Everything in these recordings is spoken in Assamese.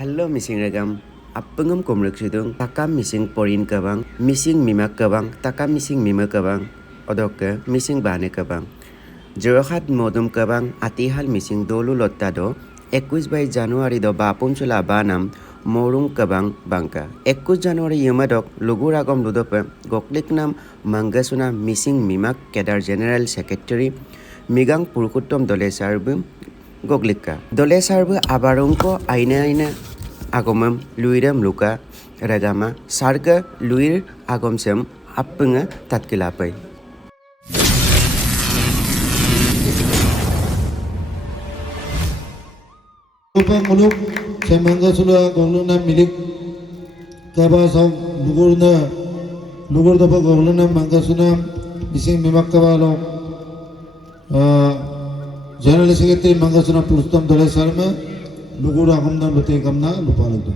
Hello mising agam. Apengam komrek sidung takam mising porin kabang, mising mimak kabang, takam mising mimak kabang, odoke mising bane kabang. Jerohat modum kabang atihal mising dolu lottado 21 Januari do bapum chula banam morung kabang bangka. 21 Januari yumadok lugur agom ludope goklik nam mangasuna mising mimak kedar General Secretary migang purkutom dole sarbu Goglika. Dole sarbu abarungko aina agomam luiram luka ragama sarga luir agomsem appenga tatkilapai. Upang muluk sa mangga sula gonglo na milik kaba sa lugur da pa gonglo na mangga suna bising mimak kaba lo General Secretary mangga suna purustam dole sarma lugur agam na bete agam na lupa lagdo.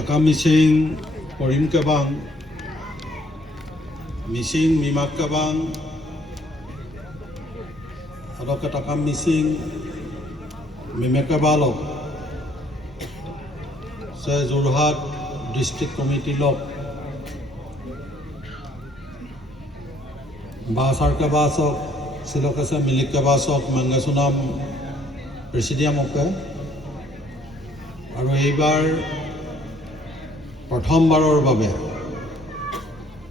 agam porim kabang, mising mimak kabang, atau agam mimak kabalok, saya Jorhat District Committee lok, basar kabasok, silokasa milik kabasok mangasunam presidium oke, aru eibar প্ৰথমবাৰৰ বাবে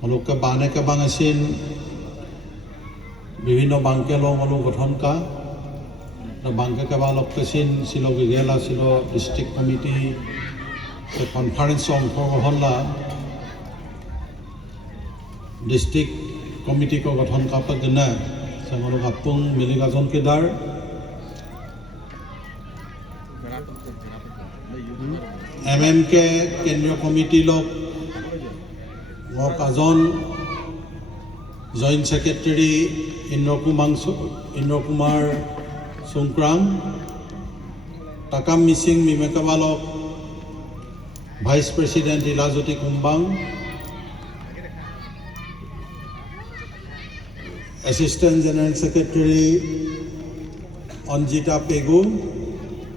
অলুকে বানে কেবাং আছিন বিভিন্ন বাংকে লং অলু গঠন কা বাংকে কেবা লকেছিন ছিল গেলা ছিল ডিস্ট্রিক্ট কমিটি সে কনফারেন্স অংশগ্রহণ লা ডিস্ট্রিক্ট কমিটি কো গঠন কা পগনা সে মলু আপং মিলিগাজন কেদার MMK কেন্দ্ৰীয় কমিটি লক কাজন জইণ্ট সেক্ৰেটাৰী ইন্দ্ৰ কুমাৰ সংক্ৰাম agam-mising মিমেকাবালক vice president Ilajyoti Kumbang assistant general secretary Anjita Pegu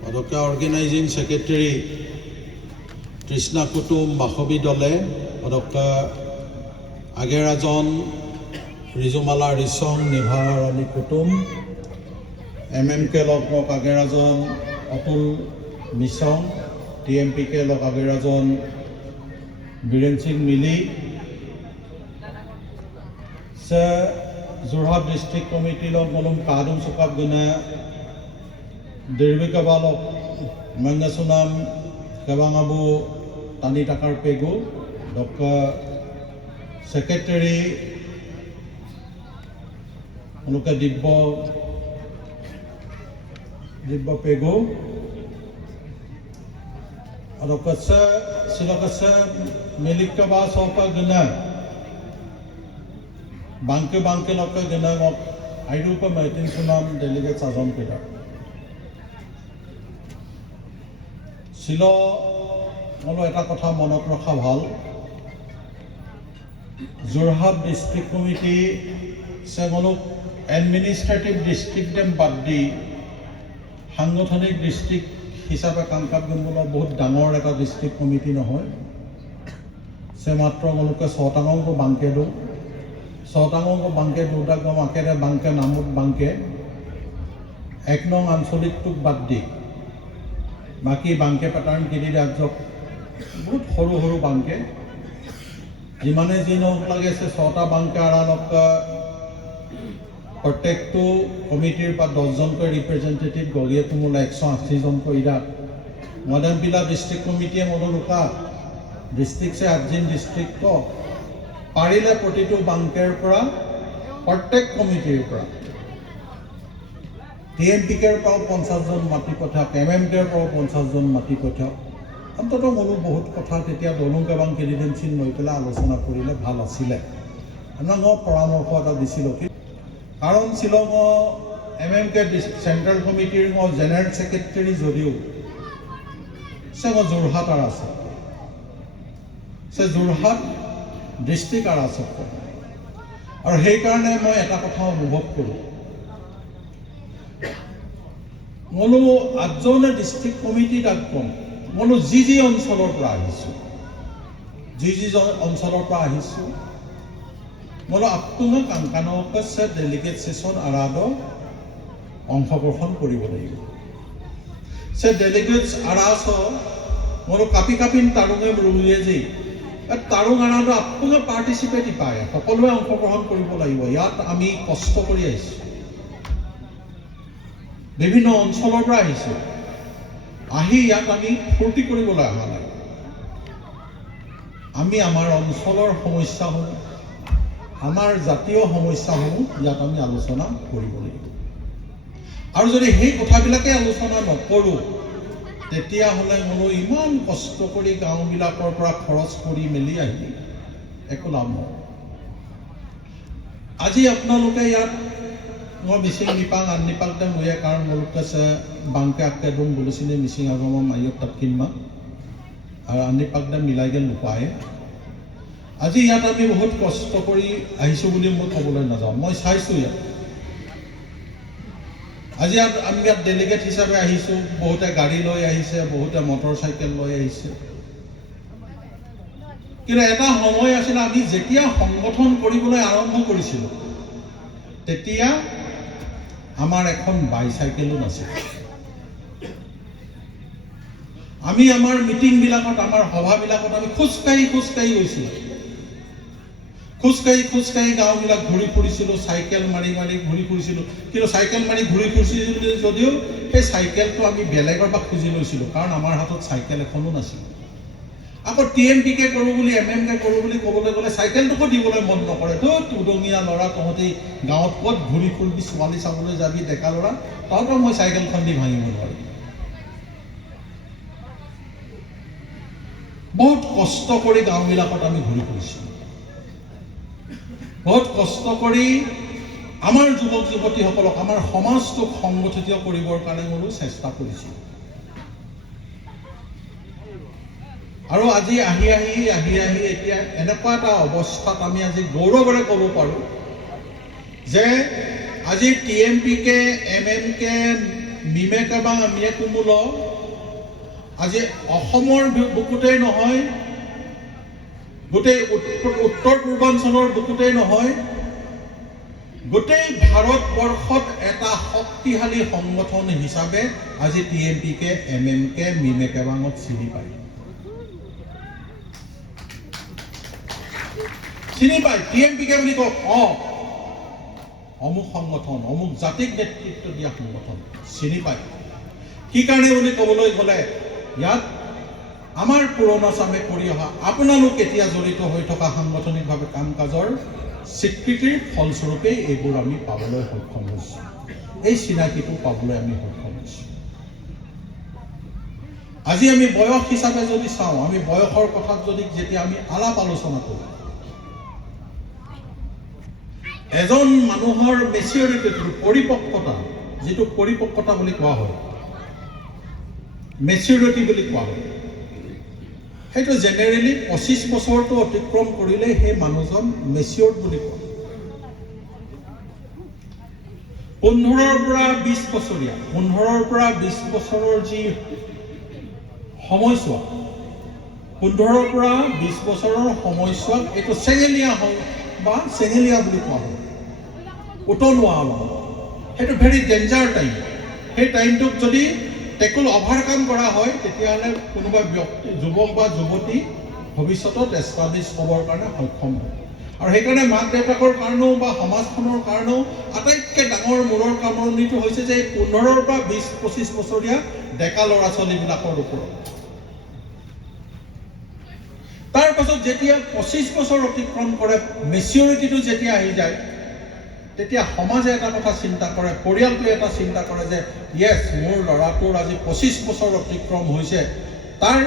অধ্যক্ষ অৰ্গানাইজিং সেক্ৰেটাৰি কৃষ্ণা কুতুম বাসবী দলে অধ্যক্ষ আগেৰাজন ৰিজুমালা ৰিচং নিভাৰাণী কুতুম MMK লক আগেৰাজন অতুল মিছং TMPK লক আগেৰাজন বীৰেন সিং মিলি সে যোৰহাট ডিস্ট্ৰিক্ট কমিটি লক মলুম কাদুম চকাপ গুনা দীৰ্ঘিকাবালক মংগাসুনাম কেবাঙাবু টানি টাকাৰ পেগু ডক্টৰ সেক্রেটারি অনুকে দিব্য পেগু অদকছে সিলকছে মেলিকবা সপা গনা বাংকে লকে গনা আইরুপ মাইটিং সুনাম ডেলিগেট সাজন পেডা ছিল মলো এটা কথা মনত ৰখা ভাল যোৰহাট ডিস্ট্ৰিক্ট কমিটি সেমলক এডমিনিস্ট্ৰেটিভ ডিস্ট্ৰিক্ট দেম বাদ দি সাংগঠনিক ডিস্ট্ৰিক্ট হিচাপে কাম কাজ কৰিবলৈ বহুত ডাঙৰ এটা ডিস্ট্ৰিক্ট কমিটি নহয় সে মাত্ৰ মলোকে ছটাংক বাংকে দো ছটাংক বাংকে দুটা গম আকেৰে বাংকে নামত বাংকে এক নং আঞ্চলিকটোক বাদ দি বাকি বাংকে প্যাটার্ন কিনি রাজ্যক বহুত সৰু সৰু বাংকে যিমানে যি নহওক লাগে সে ছটা বাংকে আড়ালক প্ৰত্যেকটো কমিটিৰ পৰা 10 জনকৈ ৰিপ্ৰেজেন্টেটিভ গলিয়ে তুমুলা 180 জনকৈ ইৰা মডাৰ্ন পিলা ডিস্ট্ৰিক্ট কমিটিয়ে মদলুকা ডিস্ট্ৰিক্ট সে 8 ডিস্ট্ৰিক্ট কো পাৰিলে প্ৰতিটো বাংকেৰ পৰা প্ৰত্যেক কমিটিৰ পৰা TMPKৰ পৰা 50 জন মাটি পঠাওক MMKৰ পৰা 50 জন মাটি পঠাওক অন্তত মনো বহুত কথা তেতিয়া দলংকাবাং কেন্দ্ৰীয় লৈ পেলাই আলোচনা কৰিলে ভাল আছিলে আপোনাক পৰামৰ্শ এটা দিছিল কাৰণ শিলং MMK সেন্ট্ৰাল কমিটিৰ জেনাৰেল সেক্ৰেটাৰি যদিও সে যোৰহাটৰ আছে সে যোৰহাট দৃষ্টিক আৰাচক আৰু সেইকাৰণে মই এটা কথা অনুভৱ কৰোঁ মনো আজনে ডিষ্ট্ৰিক্ট কমিটিত আগম মনো যি অঞ্চলৰ পৰা আহিছোঁ যি অঞ্চলৰ পৰা আহিছোঁ মনো আপোনাক কাংকানক ডেলিগেট সেশন আৰাদ অংশগ্ৰহণ কৰিব লাগিব সে ডেলিগেটস আৰাস মনো কাপি তাৰুঙে ৰুয়ে যে তাৰুং আৰাদ আপোনাক পাৰ্টিচিপেট পায় সকলোৱে অংশগ্ৰহণ কৰিব লাগিব ইয়াত আমি কষ্ট কৰি আহিছোঁ বিভিন্ন অঞ্চলৰ পৰা আহিছোঁ আহি ইয়াত আমি ফূৰ্তি কৰিবলৈ অহা নাই আমি আমাৰ অঞ্চলৰ সমস্যাসমূহ আমাৰ জাতীয় সমস্যাসমূহ ইয়াত আমি আলোচনা কৰিব লাগিব আৰু যদি সেই কথাবিলাকে আলোচনা নকৰোঁ তেতিয়াহ'লে মনো ইমান কষ্ট কৰি গাঁওবিলাকৰ পৰা খৰচ কৰি মেলি আহি একো লাভ নহয় আজি আপোনালোকে ইয়াত মই মিচিং নিপাং আন নিপাং তেওঁ লৈ কাৰণ মূলত আছে বাংকে একডম বলচিনি মিচিং আগমৰ মায়ত তাত কিনমা আৰু আন নিপাং তেওঁ মিলাই গেল নোপায় আজি ইয়াত আমি বহুত কষ্ট কৰি আহিছোঁ বুলি মই ক'বলৈ নাযাওঁ মই চাইছোঁ ইয়াত আজি আমি ইয়াত ডেলিগেট হিচাপে আহিছোঁ বহুতে গাড়ী লৈ আহিছে বহুতে মটৰ চাইকেল লৈ আহিছে কিন্তু এটা সময় আছিল আমি যেতিয়া সংগঠন কৰিবলৈ আৰম্ভ কৰিছিলোঁ তেতিয়া আমাৰ এখন বাইচাইকেলো নাছিল আমি আমাৰ মিটিংবিলাকত আমাৰ সভাবিলাকত আমি খোজকাঢ়ি গৈছিলোঁ খোজকাঢ়ি গাঁওবিলাক ঘূৰি ফুৰিছিলোঁ চাইকেল মাৰি ঘূৰি ফুৰিছিলোঁ কিন্তু চাইকেল মাৰি ঘূৰি ফুৰিছিলোঁ যদিও সেই চাইকেলটো আমি বেলেগৰ পৰা খুজি লৈছিলোঁ কাৰণ আমাৰ হাতত চাইকেল এখনো নাছিল আকৌ TMPK কৰোঁ বুলি MMK কৰোঁ বুলি ক'বলৈ গ'লে চাইকেলটোকো দিবলৈ মন নকৰে তো উদঙীয়া ল'ৰা তহঁতি গাঁৱত ক'ত ঘূৰি ফুৰিবি ছোৱালী চাবলৈ যাবি ডেকা ল'ৰা তহঁতক মই চাইকেলখন দি ভাঙিব নোৱাৰিম বহুত কষ্ট কৰি গাঁওবিলাকত আমি ঘূৰি ফুৰিছিলোঁ বহুত কষ্ট কৰি আমাৰ যুৱক যুৱতীসকলক আমাৰ সমাজটোক সংগঠিত কৰিবৰ কাৰণে মই চেষ্টা কৰিছোঁ আৰু আজি আহি এতিয়া এনেকুৱা এটা অৱস্থাত আমি আজি গৌৰৱেৰে ক'ব পাৰোঁ যে আজি TMPK MMK মিমেকে বা মিয়ে কুমুল আজি অসমৰ বুকুতেই নহয় গোটেই উত্তৰ পূৰ্বাঞ্চলৰ বুকুতেই নহয় গোটেই ভাৰতবৰ্ষত এটা শক্তিশালী সংগঠন হিচাপে আজি TMPK MMK মিমেকে বাঙক চিনি পায় TMPK বুলি কওক অমুক সংগঠন অমুক জাতিক নেতৃত্ব দিয়া সংগঠন চিনি পায় কি কাৰণে বুলি ক'বলৈ গ'লে ইয়াত আমাৰ পুৰণা চামে কৰি অহা আপোনালোক এতিয়া জড়িত হৈ থকা সাংগঠনিকভাৱে কাম কাজৰ স্বীকৃতিৰ ফলস্বৰূপে এইবোৰ আমি পাবলৈ সক্ষম হৈছোঁ এই চিনাকিটো পাবলৈ আমি সক্ষম হৈছোঁ আজি আমি বয়স হিচাপে যদি চাওঁ আমি বয়সৰ কথাত যদি যেতিয়া আমি আলাপ আলোচনা কৰোঁ এজন মানুহৰ মেচিউৰিটিটো পৰিপক্কতা যিটো পৰিপক্কতা বুলি কোৱা হয় মেচিউৰিটি বুলি কোৱা হয় সেইটো জেনেৰেলি 25 বছৰটো অতিক্ৰম কৰিলে সেই মানুহজন মেচিউৰ্ড বুলি কয় 15ৰ পৰা 20 বছৰীয়া 15ৰ পৰা 20 বছৰৰ যি সময়ছোৱা 15ৰ পৰা 20 বছৰৰ সময়ছোৱাক এইটো চেঙেলীয়া হয় বা চেঙেলীয়া বুলি কোৱা হয় উতনোৱা সেইটো ভেৰি ডেঞ্জাৰ টাইম সেই টাইমটোক যদি টেকল অভাৰকাম কৰা হয় তেতিয়াহ'লে কোনোবা ব্যক্তি যুৱক বা যুৱতী ভৱিষ্যতত এষ্টাব্লিছ হ'বৰ কাৰণে সক্ষম হয় আৰু সেইকাৰণে মাক দেউতাকৰ কাৰণেও বা সমাজখনৰ কাৰণেও আটাইতকৈ ডাঙৰ মূৰৰ কামৰণিটো হৈছে যে 15ৰ পৰা 20-25 বছৰীয়া ডেকা ল'ৰা ছোৱালীবিলাকৰ ওপৰত তাৰ পাছত যেতিয়া 25 বছৰ অতিক্ৰম কৰে মেচিউৰিটিটো যেতিয়া আহি যায় তেতিয়া সমাজে এটা কথা চিন্তা কৰে পৰিয়ালটোৱে এটা চিন্তা কৰে যে ইয়েছ মোৰ ল'ৰাটোৰ আজি 25 বছৰ অতিক্ৰম হৈছে তাৰ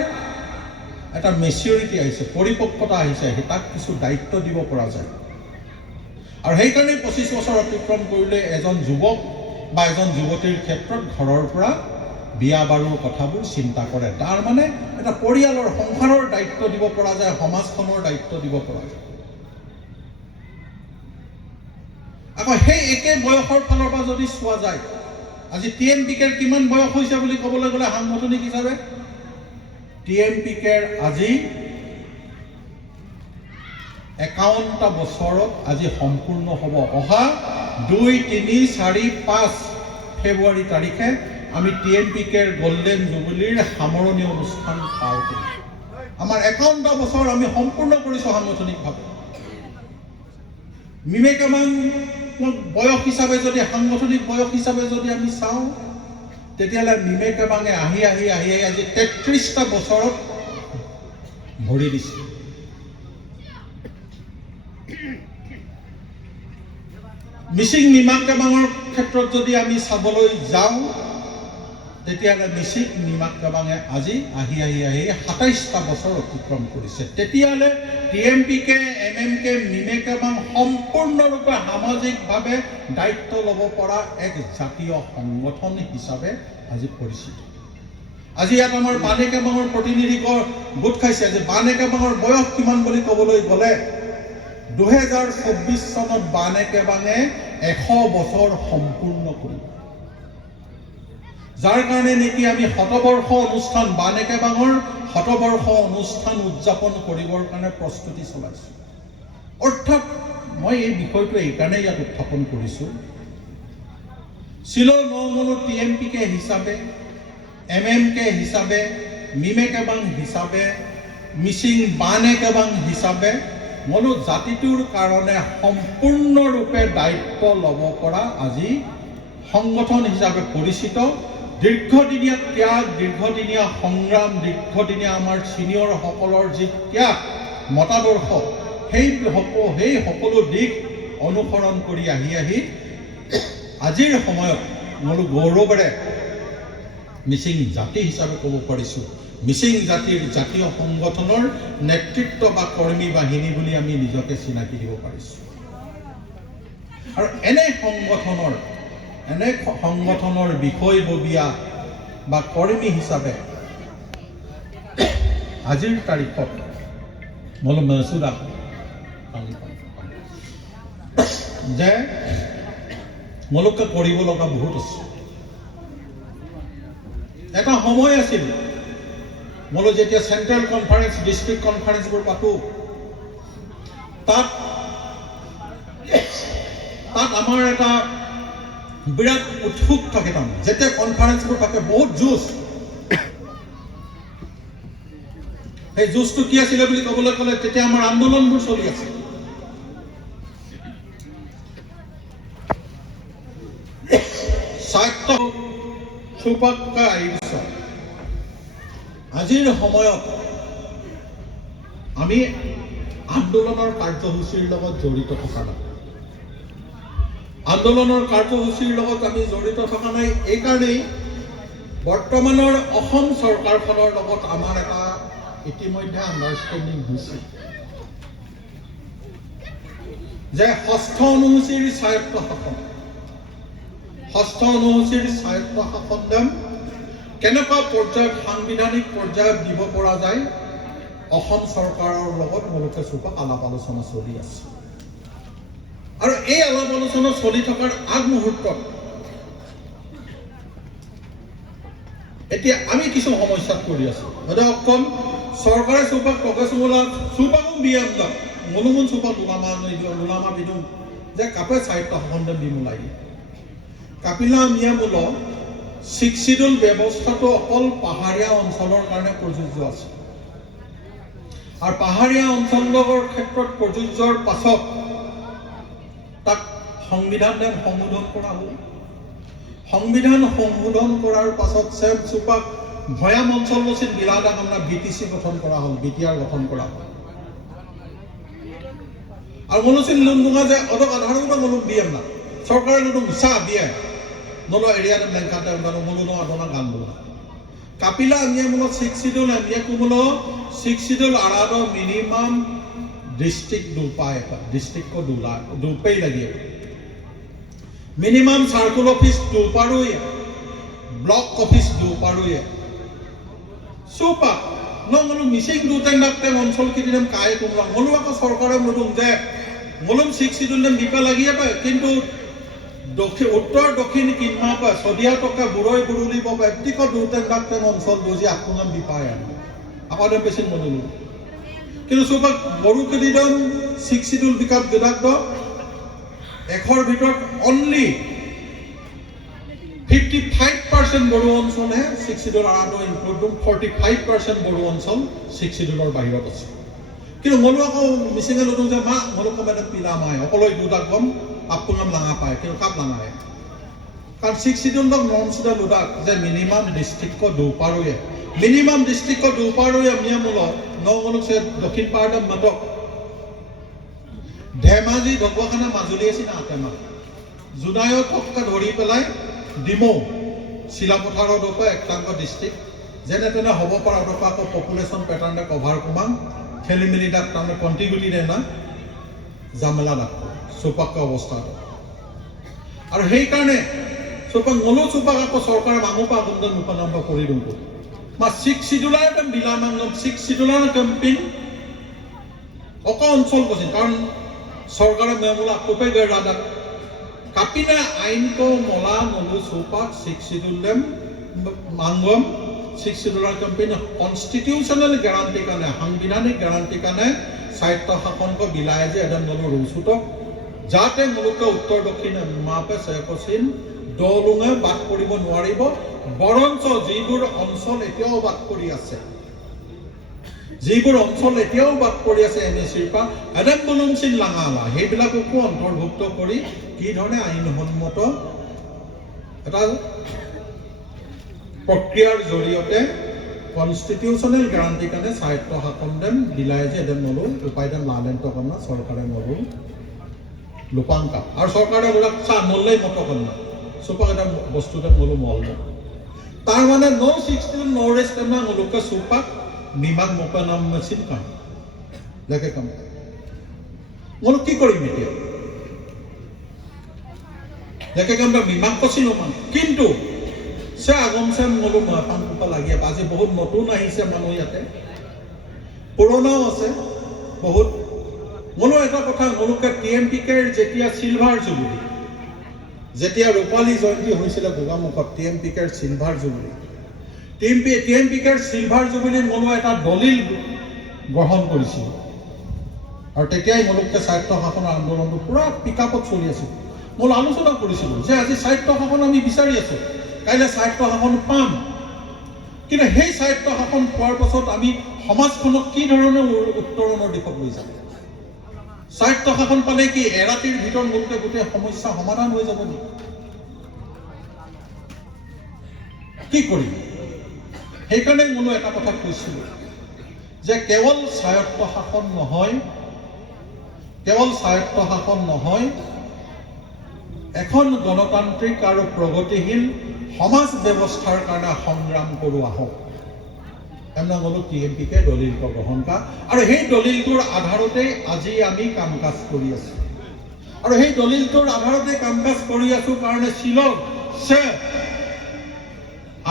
এটা মেচিউৰিটি আহিছে পৰিপক্কতা আহিছে তাক কিছু দায়িত্ব দিব পৰা যায় আৰু সেইকাৰণে 25 বছৰ অতিক্ৰম কৰিলে এজন যুৱক বা এজন যুৱতীৰ ক্ষেত্ৰত ঘৰৰ পৰা বিয়া বাৰুৰ কথাবোৰ চিন্তা কৰে তাৰ মানে এটা পৰিয়ালৰ সংসাৰৰ দায়িত্ব দিব পৰা যায় সমাজখনৰ দায়িত্ব দিব পৰা যায় আকৌ সেই একে বয়সৰ ফালৰ পৰা যদি চোৱা যায় আজি TMPKৰ কিমান বয়স হৈছে বুলি ক'বলৈ গ'লে সাংগঠনিক হিচাপে TMPKৰ আজি 51টা বছৰত আজি সম্পূৰ্ণ হ'ব অহা 2, 3, 4, 5 ফেব্ৰুৱাৰী তাৰিখে আমি TMPKৰ গোল্ডেন জুবিলীৰ সামৰণি অনুষ্ঠান পাৰ কৰিম আমাৰ 51টা বছৰ আমি সম্পূৰ্ণ কৰিছোঁ সাংগঠনিকভাৱে মিমেকামাং বয়স হিচাপে যদি সাংগঠনিক বয়স হিচাপে যদি আমি চাওঁ তেতিয়াহ'লে মিমেকামাঙে আহি আজি 33টা বছৰত ভৰি দিছে মিচিং মিমাকামাঙৰ ক্ষেত্ৰত যদি আমি চাবলৈ যাওঁ তেতিয়াহ'লে মিচিং মিমাকামাঙে আজি আহি 27টা বছৰ অতিক্ৰম কৰিছে তেতিয়াহ'লে TMPK MMK মিমেকামাং সম্পূৰ্ণৰূপে সামাজিকভাৱে দায়িত্ব ল'ব পৰা এক জাতীয় সংগঠন হিচাপে আজি পৰিচিত আজি ইয়াত আমাৰ বানেকামাঙৰ প্ৰতিনিধিকৰ গোট খাইছে যে বানেকামাঙৰ বয়স কিমান বুলি ক'বলৈ গ'লে 2024 চনত বানেকামাঙে 100 বছৰ সম্পূৰ্ণ কৰিব যাৰ কাৰণে নেকি আমি শতবৰ্ষ অনুষ্ঠান বানেকামাঙৰ শতবৰ্ষ অনুষ্ঠান উদযাপন কৰিবৰ কাৰণে প্ৰস্তুতি চলাইছোঁ অৰ্থাৎ মই এই বিষয়টো এইকাৰণে ইয়াত উত্থাপন কৰিছোঁ চিলো নমনো TMPK হিচাপে MMK হিচাপে মিমেকামাং হিচাপে মিচিং বানেকামাং হিচাপে মনো জাতিটোৰ কাৰণে সম্পূৰ্ণৰূপে দায়িত্ব ল'ব পৰা আজি সংগঠন হিচাপে পৰিচিত দীৰ্ঘদিনীয়া ত্যাগ দীৰ্ঘদিনীয়া সংগ্ৰাম দীৰ্ঘদিনীয়া আমাৰ সিনিয়ৰ সকলৰ যি ত্যাগ মতাদৰ্শ সেই সকলো দিশ অনুসৰণ কৰি আহি আজিৰ সময়ত মোৰ গৌৰৱেৰে মিচিং জাতি হিচাপে ক'ব পাৰিছোঁ মিচিং জাতিৰ জাতীয় সংগঠনৰ নেতৃত্ব বা কৰ্মী বাহিনী বুলি আমি নিজকে চিনাকি দিব পাৰিছোঁ আৰু এনে সংগঠনৰ বিষয়ববীয়া বা কৰ্মী হিচাপে আজিৰ তাৰিখত মই মহসুদা যে মোলোকে কৰিব লগা বহুত আছে এটা সময় আছিল মোলো যেতিয়া চেন্ট্ৰেল কনফাৰেন্স ডিস্ট্ৰিক্ট কনফাৰেন্সবোৰ পাতো তাত আমাৰ এটা বিৰাট উৎসুক থাকে তাৰমানে যেতিয়া কনফাৰেন্সবোৰ থাকে বহুত জোচ সেই জোচটো কি আছিলে বুলি ক'বলৈ গ'লে তেতিয়া আমাৰ আন্দোলনবোৰ চলি আছে সাহিত্য সুপাক্কা আহিছ আজিৰ সময়ত আমি আন্দোলনৰ কাৰ্যসূচীৰ লগত জড়িত থকা নাই আন্দোলনৰ কাৰ্যসূচীৰ লগত আমি জড়িত থকা নাই এইকাৰণেই বৰ্তমানৰ অসম চৰকাৰখনৰ লগত আমাৰ এটা ইতিমধ্যে আণ্ডাৰষ্টেণ্ডিং হৈছে যে ষষ্ঠ অনুসূচীৰ স্বায়ত্ত শাসন কেনেকুৱা পৰ্যায়ত সাংবিধানিক পৰ্যায়ত দিব পৰা যায় অসম চৰকাৰৰ লগত মোলোকে চুপা আলাপ আলোচনা চলি আছে আৰু এই আলাপ আলোচনা চলি থকাৰ আগমুহূৰ্তত এতিয়া আমি কিছু সমস্যাত পৰি আছো অকল চৰকাৰে চুপাক চুপাকো বিয়াম যাম মনোমন চুপা লোলামা বিদু যে কাপে সাহিত্য শাসন দিম লাগে কাপিলা মিয়ামূল শিডিউল ব্যৱস্থাটো অকল পাহাৰীয়া অঞ্চলৰ কাৰণে প্ৰযোজ্য আছে আৰু পাহাৰীয়া অঞ্চলৰ ক্ষেত্ৰত প্ৰযোজ্যৰ পাছত তাক সংবিধান সংশোধন কৰা হ'ল সংবিধান সংশোধন কৰাৰ পাছত চেম চুপাক ভয়াম অঞ্চল আছিল বিলাদা কামনা BTC গঠন কৰা হ'ল BTR গঠন কৰা হ'ল আৰু মনুছিল লুন্দুঙা যে অদক আধাৰো বা মনুক দিয়ে না চৰকাৰে লুন্দুং চাহ দিয়ে নলো এৰিয়াত লেংকাতে উন্দানো মনুনো আদনা গান বোলা কাপিলা আমিয়া মূল 6 শিডিউল আমিয়া কুমূল 6 শিডিউল আৰাদ মিনিমাম ডিস্ট্রিক্ট দুপায় ডিস্ট্রিক্ট को दुपई लगी मिनिमम सार्कुल ऑफिस दुपारू ब्लॉक ऑफिस दुपारू सुपा न मनु मिसिंग दुतेन डाक्ते अंचल किदिनम काय कुमला मनु आको सरकारे मनुं जे মলুম 6 শিডিউল দেম বিপা লাগিয়ে পায় কিন্তু উত্তৰ দক্ষিণ কিনমা পায় সদিয়া টকা বুৰৈ বুৰুলি পায় ব্যক্তিগত দুটেন ডাক্তেন অঞ্চল বুজি আপোনাম বিপায় আকৌ পেচিন মলুম কিন্তু চুপাক বড়ো কেদিদম 6 শিডিউল বিকাপ গদাক এখৰ ভিতৰত অনলি 55% বড়ো অঞ্চল হে 6 শিডিউল আৰু ইনক্লুড 45% বড়ো অঞ্চল 6 শিডিউলৰ বাহিৰত আছে কিন্তু মলু আকৌ মিচিঙে লদু যে মা মলু কমেন পিলা মাই অকলৈ দুটা গম আপোনাম লাঙা পায় কিন্তু কাপ লাঙায় কাৰণ 6 শিডিউল নৰ্মছ দা লুডাক যে মিনিমাম ডিস্ট্ৰিক্ট দুপাৰুয়ে মিনিমাম ডিস্ট্ৰিক্ট দুপাৰুয়ে নিয়মল নমলুক সে দক্ষিণ পাৰদম মাতক ধেমাজি ঢকুৱাখানা মাজুলী আছে না আতেমা জুনায়ত টকা ধৰি পেলাই ডিমৌ শিলাপথাৰৰ দপা একটাংক ডিস্ট্ৰিক্ট যেনে তেনে হ'ব পৰা দপা আকৌ পপুলেশ্যন পেটাৰ্ণে কভাৰ কুমাং খেলি মেলি তাক তাৰমানে কণ্টিগুটি দে না জামেলা নাক চুপাক অৱস্থা আৰু সেইকাৰণে চুপাক মলো চুপাক আকৌ চৰকাৰে মানুহ পা গুন্দন মুখনাম্ব কৰি দিওঁ মা 6 শিডিউলাৰ একদম বিলামাংগম 6 শিডিউলাৰ কেম্পিং অক অঞ্চল কৈছিল কাৰণ চৰকাৰে মেমুলা কোপে গৈ ৰাজা কাপিনা আইনকো মলা মলু চুপাক 6 শিডিউল দেম মাংগম 6 শিডিউলাৰ কেম্পিং কনষ্টিটিউচনেল গ্যাৰান্টি কাৰণে সাংবিধানিক গ্যাৰান্টি কাৰণে সাহিত্য শাসনক বিলায় যে এদম মলু ৰুচুতক যাতে মুলুকে উত্তৰ দক্ষিণ মাপে চেকচিন দলুঙে বাদ কৰিব নোৱাৰিব বৰঞ্চ যিবোৰ অঞ্চল এতিয়াও বাদ কৰি আছে যিবোৰ অঞ্চল এতিয়াও বাদ কৰি আছে এমএসিৰ পৰা এডেম বলুম সিং লাঙালা সেইবিলাককো অন্তৰ্ভুক্ত কৰি কি ধৰণে আইনসন্মত এটা প্ৰক্ৰিয়াৰ জৰিয়তে কনষ্টিটিউচনেল গ্যাৰান্টি কাৰণে সাহিত্য শাসন দেম বিলায় যে এডেম মলু উপায় দেম লালেন্ত কন্যা চৰকাৰে মলু লুপাংকা আৰু চৰকাৰে ওলাক চা মল্লেই মত কন্যা চুপাক এটা বস্তুতে মলু মল তাৰ মানে নো 16 নো ৰেষ্ট না মলুকে চুপাক নিমাক মোকা নাম মেচিন কাম লেকে কাম মলু কি কৰিম এতিয়া লেকে কামটা নিমাক কছিল মান কিন্তু সে আগম সে মলু পান কুপা লাগি আজি বহুত নতুন আহিছে মানুহ ইয়াতে পুৰণাও আছে বহুত মলো এটা কথা মলুকে টিএমপিকেৰ যেতিয়া সিলভাৰ জুবলি যেতিয়া ৰূপালী জয়ন্তী হৈছিল গোগামুখত টিএমপিকেৰ সিলভাৰ জুবলি টিএমপিকেৰ সিলভাৰ জুবলিৰ মলো এটা দলিল গ্ৰহণ কৰিছিল আৰু তেতিয়াই মলুকে সাহিত্য শাসন আন্দোলনটো পুৰা পিকআপত চলি আছিল মল আলোচনা কৰিছিল যে আজি সাহিত্য শাসন আমি বিচাৰি আছো কাইলে সাহিত্য শাসন পাম কিন্তু সেই সাহিত্য শাসন পোৱাৰ পাছত আমি সমাজখনক কি ধৰণে উত্তৰণৰ দিশত লৈ যাম সাহিত্য শাসন পালে কি এৰাতিৰ ভিতৰত মলুকে গোটেই সমস্যা সমাধান হৈ যাব নেকি কি কৰিম সেইকাৰণে মনো এটা কথা কৈছিল যে কেৱল স্বায়ত্ত শাসন নহয় এখন গণতান্ত্ৰিক আৰু প্ৰগতিশীল সমাজ ব্যৱস্থাৰ কাৰণে সংগ্ৰাম কৰোঁ আহক এমনা মলু টিএমপিকে দলিল গ্ৰহণ কা আৰু সেই দলিলটোৰ আধাৰতে আজি আমি কাম কাজ কৰি আছো আৰু সেই দলিলটোৰ আধাৰতে কাম কাজ কৰি আছো কাৰণে শিলং সে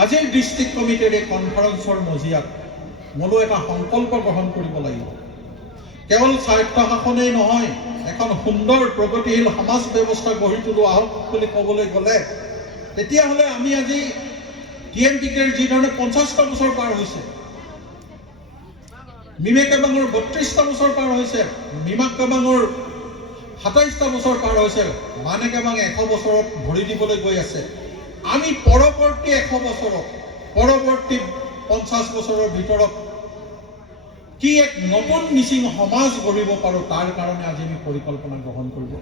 আজিৰ ডিস্ট্ৰিক্ট কমিটিৰ এই কনফাৰেন্সৰ মজিয়াত মলু এটা সংকল্প গ্ৰহণ কৰিব লাগিব কেৱল সাহিত্য শাসনেই নহয় এখন সুন্দৰ প্ৰগতিশীল সমাজ ব্যৱস্থা গঢ়ি তোলো আহক বুলি ক'বলৈ গ'লে তেতিয়াহ'লে আমি আজি টিএমপিকেৰ যি ধৰণে 50টা বছৰ পাৰ হৈছে মিমে কাবাঙৰ 32টা বছৰ পাৰ হৈছে মিমাক কাবাঙৰ 27টা বছৰ পাৰ হৈছে মানে কাবাঙ 100 বছৰত ভৰি দিবলৈ গৈ আছে আমি পৰৱৰ্তী 100 বছৰত পৰৱৰ্তী 50 বছৰৰ ভিতৰত কি এক নতুন মিচিং সমাজ গঢ়িব পাৰো তাৰ কাৰণে আজি আমি পৰিকল্পনা গ্ৰহণ কৰিব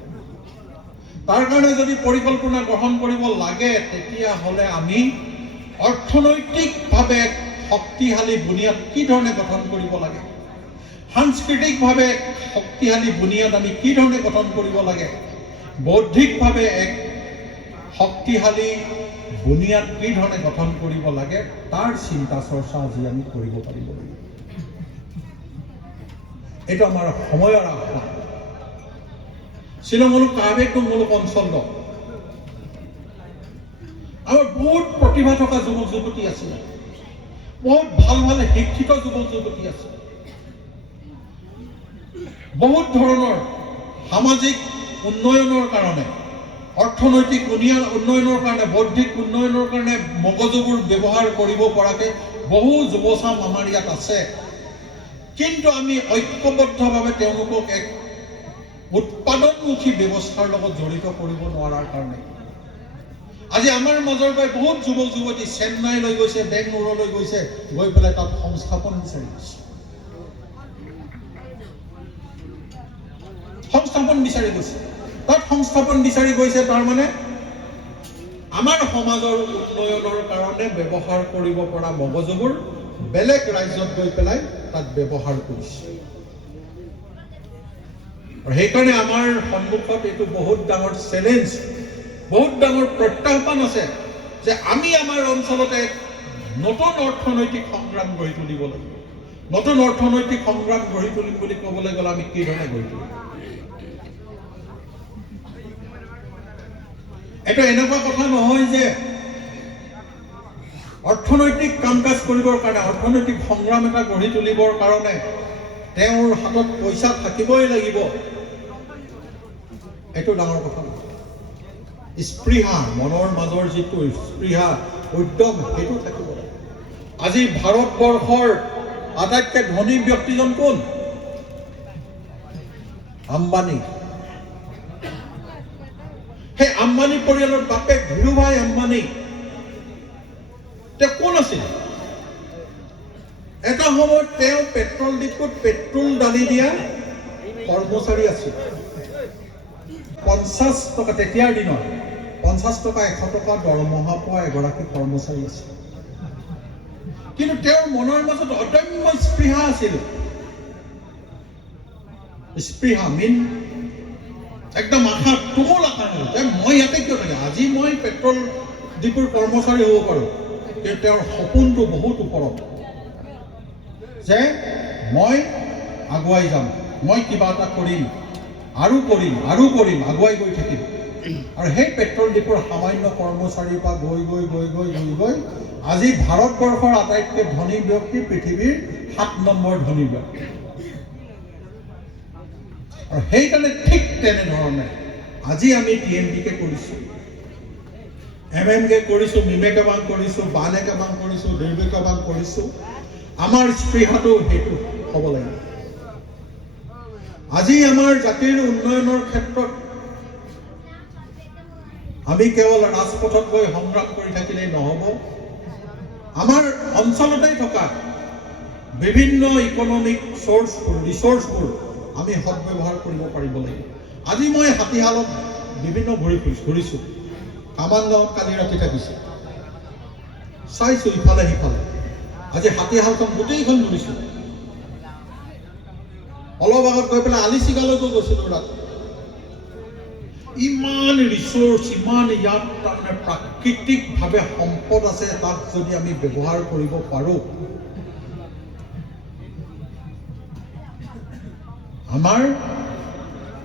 তাৰ কাৰণে যদি পৰিকল্পনা গ্ৰহণ কৰিব লাগে তেতিয়া হলে আমি অৰ্থনৈতিকভাৱে শক্তিশালী বুনিয়াদ কি ধৰণে গঠন কৰিব লাগে সাংস্কৃতিকভাৱে শক্তিশালী বুনিয়াদ আমি কি ধৰণে গঠন কৰিব লাগে বৌদ্ধিকভাৱে এক শক্তিশালী বুনিয়াদ কি ধৰণে গঠন কৰিব লাগে তাৰ চিন্তা চৰ্চা আজি আমি কৰিব পাৰিব লাগিব এটা আমাৰ সময়ৰ আহ্বান শ্বিলঙৰ কাবেকমূলক অঞ্চল আমাৰ বহুত প্ৰতিভা থকা যুৱক যুৱতী আছে বহুত ভাল ভাল শিক্ষিত যুৱক যুৱতী আছে বহুত ধৰণৰ সামাজিক উন্নয়নৰ কাৰণে, অৰ্থনৈতিক উন্নয়নৰ কাৰণে, বৌদ্ধিক উন্নয়নৰ কাৰণে মগজুবোৰ ব্যৱহাৰ কৰিব পৰাকৈ বহু যুৱচাম আমাৰ ইয়াত আছে। কিন্তু আমি ঐক্যবদ্ধভাৱে তেওঁলোকক এক উৎপাদনমুখী ব্যৱস্থাৰ লগত জড়িত কৰিব নোৱাৰাৰ কাৰণে আজি আমাৰ মাজৰ পৰা বহুত যুৱক যুৱতী চেন্নাইলৈ গৈছে, বেংগলোৰলৈ গৈছে, গৈ পেলাই তাত সংস্থাপন বিচাৰি গৈছে। তাত সংস্থাপন বিচাৰি গৈছে, তাৰমানে আমাৰ সমাজৰ উন্নয়নৰ কাৰণে ব্যৱহাৰ কৰিব পৰা মগজুবোৰ বেলেগ ৰাজ্যত গৈ পেলাই তাত ব্যৱহাৰ কৰিছে। আৰু সেইকাৰণে আমাৰ সন্মুখত এইটো বহুত ডাঙৰ চেলেঞ্জ, বহুত ডাঙৰ প্ৰত্যাহ্বান আছে যে আমি আমাৰ অঞ্চলতে নতুন অৰ্থনৈতিক সংগ্ৰাম গঢ়ি তুলিব লাগিব। নতুন অৰ্থনৈতিক সংগ্ৰাম গঢ়ি তুলিম বুলি ক'বলৈ গ'লে আমি কি ধৰণে গঢ়ি তুলিম? এটা এনেকুৱা কথা নহয় যে অৰ্থনৈতিক কাম কাজ কৰিবৰ কাৰণে, অৰ্থনৈতিক সংগ্ৰাম এটা গঢ়ি তুলিবৰ কাৰণে তেওঁৰ হাতত পইচা থাকিবই লাগিব, এইটো ডাঙৰ কথা নহয়। স্পৃহা, মনৰ মাজৰ যিটো স্পৃহা, উদ্যম, সেইটো থাকিব লাগে। আজি ভাৰতবৰ্ষৰ আটাইতকৈ ধনী ব্যক্তিজন কোন? আম্বানী। সেই আম্বানী পৰিয়ালৰ বাপেক ধীৰুভাই আম্বানী তেওঁ কোন আছিল? এটা সময়ত তেওঁ পেট্ৰল ডিপুত পেট্ৰল ডালি দিয়া কৰ্মচাৰী আছিল। 50 টকা, তেতিয়াৰ দিনত 50 টকা 100 টকা দৰমহা পোৱা এগৰাকী কৰ্মচাৰী আছিল। কিন্তু তেওঁৰ মনৰ মাজত অদম্য স্পৃহা আছিল। স্পৃহা মিন একদম আশা, তুমুল আশা নহয় যে মই ইয়াতে কিয় থাকে, আজি মই পেট্ৰল ডিপুৰ কৰ্মচাৰী হ'ব পাৰোঁ। কিন্তু তেওঁৰ সপোনটো বহুত ওপৰত যে মই আগুৱাই যাম, মই কিবা এটা কৰিম, আৰু কৰিম, আৰু কৰিম, আগুৱাই গৈ থাকিম। আৰু সেই পেট্ৰল ডিপুৰ সামান্য কৰ্মচাৰীৰ পৰা গৈ গৈ গৈ গৈ গৈ গৈ আজি ভাৰতবৰ্ষৰ আটাইতকৈ ধনী ব্যক্তি, পৃথিৱীৰ 7 নম্বৰ ধনী ব্যক্তি। আৰু সেইকাৰণে ঠিক তেনেধৰণে আজি আমি TMPK কৰিছোঁ, MMK কৰিছোঁ, মিমেকাবাং কৰিছোঁ, বানেকাবাং কৰিছোঁ, দেৰ্বেকাবাং কৰিছোঁ। আমাৰ স্পৃহাটো সেইটো হ'ব লাগিব। আজি আমাৰ জাতিৰ উন্নয়নৰ ক্ষেত্ৰত আমি কেৱল ৰাজপথত গৈ সংগ্ৰাম কৰি থাকিলেই নহ'ব। আমাৰ অঞ্চলতেই থকা বিভিন্ন ইকনমিক ৰিচোৰ্চবোৰ আমি সদব্যৱহাৰ কৰিব পাৰিব লাগিব। আজি মই হাতীহালত বিভিন্ন ঘূৰিছোঁ, কামানগাঁৱত কালি ৰাতি থাকিছোঁ, চাইছোঁ ইফালে সিফালে। আজি হাতীহালখন গোটেইখন ঘূৰিছোঁ। অলপ আগত গৈ পেলাই আলিচিগালৈকো গৈছিলোঁ ৰাতি। ইমান ৰিচোৰ্চ, ইমান ইয়াত তাৰমানে প্ৰাকৃতিকভাৱে সম্পদ আছে, তাক যদি আমি ব্যৱহাৰ কৰিব পাৰোঁ, আমাৰ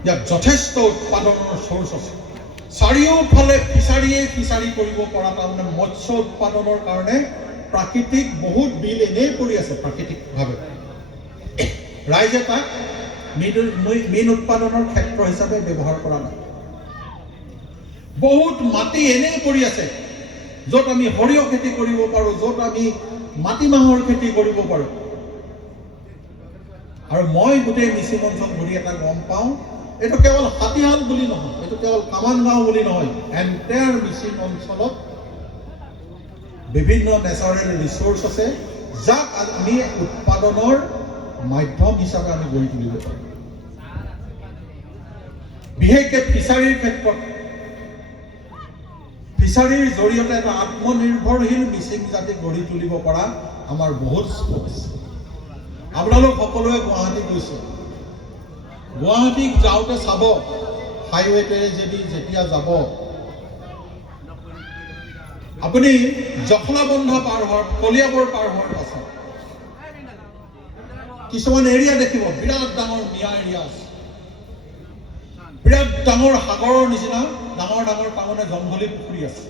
ইয়াত যথেষ্ট উৎপাদনৰ চ'ৰ্চ আছে। চাৰিওফালে ফিচাৰী কৰিব পৰা, তাৰমানে মৎস্য উৎপাদনৰ কাৰণে প্ৰাকৃতিক বহুত বিল এনেই পৰি আছে প্ৰাকৃতিকভাৱে। ৰাইজে তাক মীন উৎপাদনৰ ক্ষেত্ৰ হিচাপে ব্যৱহাৰ কৰা নাই। বহুত মাটি এনেই পৰি আছে য'ত আমি সৰিয়হ খেতি কৰিব পাৰোঁ, য'ত আমি মাটিমাহৰ খেতি কৰিব পাৰোঁ। আৰু মই গোটেই মিচিং অঞ্চল ঘূৰি এটা গম পাওঁ, এইটো কেৱল হাতীহাল বুলি নহয়, এইটো কেৱল কামানগাঁও বুলি নহয়, এণ্টায়াৰ মিচিং অঞ্চলত বিভিন্ন নেচাৰেল ৰিচোৰ্চ আছে, যাক আমি উৎপাদনৰ মাধ্যম হিচাপে আমি গঢ়ি তুলিব পাৰোঁ। বিশেষকৈ ফিচাৰীৰ ক্ষেত্ৰত, ফিচাৰীৰ জৰিয়তে এটা আত্মনিৰ্ভৰশীল মিচিং জাতি গঢ়ি তুলিব পৰা আমাৰ বহুত স্কোপ আছে। আপোনালোক সকলোৱে গুৱাহাটী গৈছে, গুৱাহাটীক যাওঁতে চাব, হাইৱেটেৰে যেতিয়া যাব, আপুনি জখলাবন্ধা পাৰ হোৱাৰ, কলিয়াবৰ পাৰ হোৱাৰ পাছত কিছুমান এৰিয়া দেখিব, বিৰাট ডাঙৰ মিয়া এৰিয়া আছে, বিৰাট ডাঙৰ সাগৰৰ নিচিনা ডাঙৰ ডাঙৰ তাৰমানে জংঘলী পুখুৰী আছে,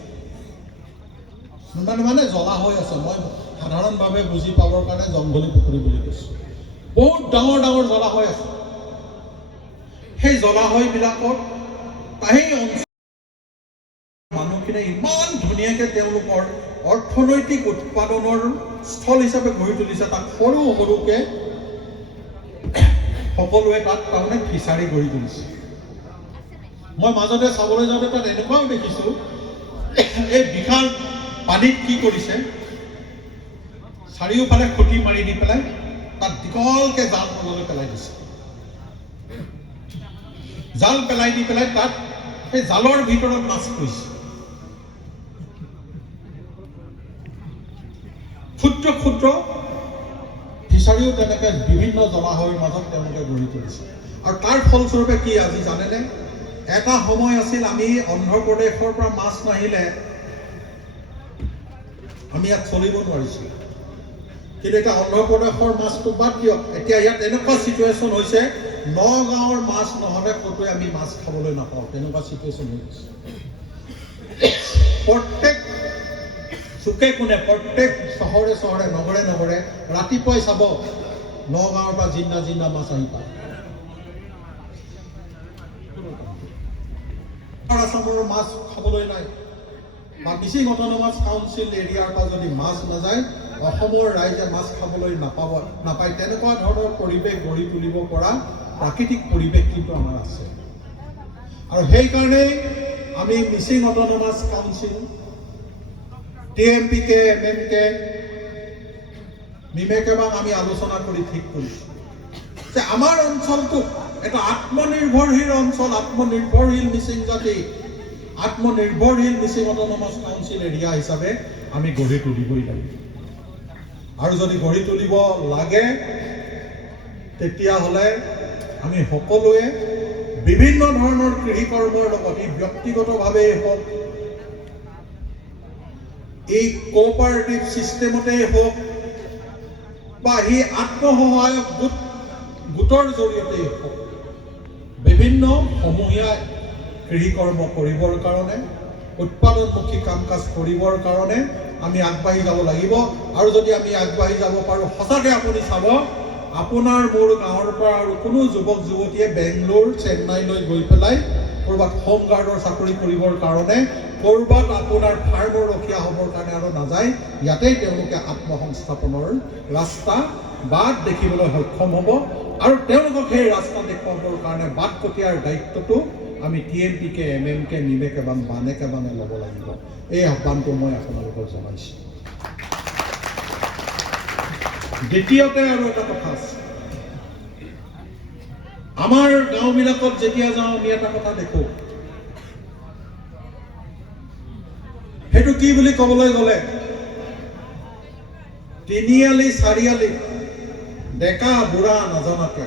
মানে জলাশয় আছে। মই সাধাৰণভাৱে বুজি পাবৰ কাৰণে জংঘলী পুখুৰী বুলি কৈছোঁ। বহুত ডাঙৰ ডাঙৰ জলাশয় আছে। সেই জলাশয়বিলাকত সেই মানুহখিনি ইমান ধুনীয়াকৈ তেওঁলোকৰ অৰ্থনৈতিক উৎপাদনৰ স্থল হিচাপে গঢ়ি তুলিছে। তাক সৰু সৰুকৈ সকলোৱে তাত তাৰমানে ফিচাৰী গঢ়ি তুলিছে। মই মাজতে চাবলৈ যাওঁতে তাত এনেকুৱাও দেখিছোঁ, এই বিশাল পানীত কি কৰিছে, চাৰিওফালে খুঁটি মাৰি দি পেলাই তাত দীঘলকৈ জাল তললৈ পেলাই দিছে। জাল পেলাই দি পেলাই তাত সেই জালৰ ভিতৰত মাছ পৰিছে। ক্ষুদ্ৰ ক্ষুদ্ৰ ফিচাৰীও তেনেকৈ বিভিন্ন জলাশয়ৰ মাজত তেওঁলোকে গঢ়ি তুলিছে। আৰু তাৰ ফলস্বৰূপে কি আজি জানেনে, এটা সময় আছিল আমি অন্ধ্ৰপ্ৰদেশৰ পৰা মাছ নাহিলে আমি ইয়াত চলিব নোৱাৰিছিলোঁ। কিন্তু এতিয়া অন্ধ্ৰপ্ৰদেশৰ মাছটো বাদ দিয়ক, এতিয়া ইয়াত এনেকুৱা চিটুৱেশ্যন হৈছে নগাঁৱৰ মাছ নহ'লে ক'তোৱে আমি মাছ খাবলৈ নাপাওঁ, তেনেকুৱা চিটুৱেশ্যন হৈ গৈছে। প্ৰত্যেক চুকে কোণে, প্ৰত্যেক চহৰে চহৰে, নগৰে নগৰে ৰাতিপুৱাই চাব নগাঁৱৰ পৰা জিন্দা জিন্দা মাছ আহি পায়। আসামৰ মাছ খাবলৈ নাই, বা মিচিং অট'নমাছ কাউন্সিল এৰিয়াৰ পৰা যদি মাছ নাযায় অসমৰ ৰাইজে মাছ খাবলৈ নাপায়। তেনেকুৱা ধৰণৰ পৰিৱেশ গঢ়ি তুলিব পৰা প্ৰাকৃতিক পৰিৱেশ কিন্তু আমাৰ আছে। আৰু সেইকাৰণেই আমি Mising autonomous council, TMPK MMK মিমেকেবাক আমি আলোচনা কৰি ঠিক কৰিছোঁ যে আমাৰ অঞ্চলটো এটা আত্মনিৰ্ভৰশীল অঞ্চল, আত্মনিৰ্ভৰশীল মিচিং জাতি, আত্মনিৰ্ভৰশীল মিচিং অট'নমাছ কাউন্সিল এৰিয়া হিচাপে আমি গঢ়ি তুলিবই লাগিব। আৰু যদি গঢ়ি তুলিব লাগে তেতিয়াহ'লে আমি সকলোৱে বিভিন্ন ধৰণৰ কৃষি কৰ্মৰ লগত, ই ব্যক্তিগতভাৱেই হওক, এই কোঅপাৰেটিভ ছিষ্টেমতেই হওক, বা এই আত্মসহায়ক গোটৰ জৰিয়তেই হওক, বিভিন্ন সমূহীয়া কৃষি কৰ্ম কৰিবৰ কাৰণে, উৎপাদনমুখী কাম কাজ কৰিবৰ কাৰণে আমি আগবাঢ়ি যাব লাগিব। আৰু যদি আমি আগবাঢ়ি যাব পাৰোঁ, সঁচাকৈ আপুনি চাব আপোনাৰ মোৰ গাঁৱৰ পৰা আৰু কোনো যুৱক যুৱতীয়ে বেংগলোৰ, চেন্নাইলৈ গৈ পেলাই ক'ৰবাত হোম গাৰ্ডৰ চাকৰি কৰিবৰ কাৰণে, ক'ৰবাত আপোনাৰ ফাৰ্মৰ ৰখীয়া হ'বৰ কাৰণে আৰু নাযায়। ইয়াতেই তেওঁলোকে আত্মসংস্থাপনৰ ৰাস্তা বাট দেখিবলৈ সক্ষম হ'ব। আৰু তেওঁলোকক সেই ৰাস্তা দেখুৱাবৰ কাৰণে বাট পঠিয়াৰ দায়িত্বটো আমি TMPK MMK মিমেকেবাং বানেকেবাঙে ল'ব লাগিব। এই আহ্বানটো মই আপোনালোকক জনাইছোঁ। দ্বিতীয়তে আৰু এটা কথা আছে, আমাৰ গাঁওবিলাকত যেতিয়া যাওঁ আমি এটা কথা দেখোঁ, সেইটো কি বুলি ক'বলৈ গ'লে তিনিআলি চাৰিআলি ডেকা বুঢ়া নজনাকে